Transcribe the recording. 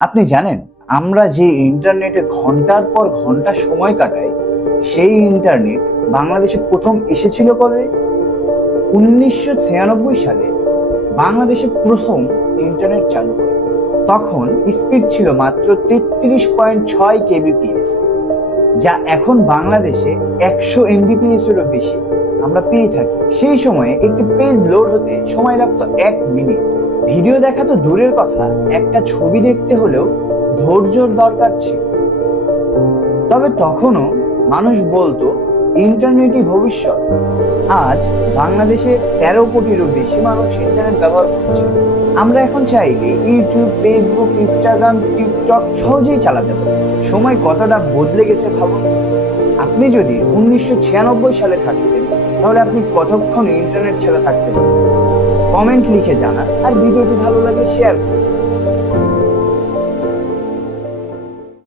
আপনি জানেন আমরা যে ইন্টারনেটে ঘন্টার পর ঘন্টা সময় কাটাই, সেই ইন্টারনেট বাংলাদেশে প্রথম এসেছিল কবে? 1996 সালে বাংলাদেশে প্রথম ইন্টারনেট চালু হয়। তখন স্পিড ছিল মাত্র 33.6 kbps, যা এখন বাংলাদেশে 100 mbps এরও বেশি আমরা পেয়ে থাকি। সেই সময়ে একটি পেজ লোড হতে সময় লাগতো 1 মিনিট। ভিডিও দেখা তো দূরের কথা, একটা ছবি দেখতে হলেও ধৈর্যর দরকার ছিল। তবে তখনও মানুষ বলতো ইন্টারনেটই ভবিষ্যৎ। আজ বাংলাদেশে 13 কোটিরও বেশি মানুষ ইন্টারনেট ব্যবহার করছে। আমরা এখন চাইলে ইউটিউব, ফেসবুক, ইনস্টাগ্রাম, টিকটক সহজেই চালাতে পারি। সময় কতটা বদলে গেছে ভাবুন। আপনি যদি 1996 সালে থাকতেন, তাহলে আপনি কতক্ষণ ইন্টারনেট ছাড়া থাকতে পারতেন? কমেন্ট লিখে জানান, আর ভিডিওটি ভালো লাগলে শেয়ার করুন।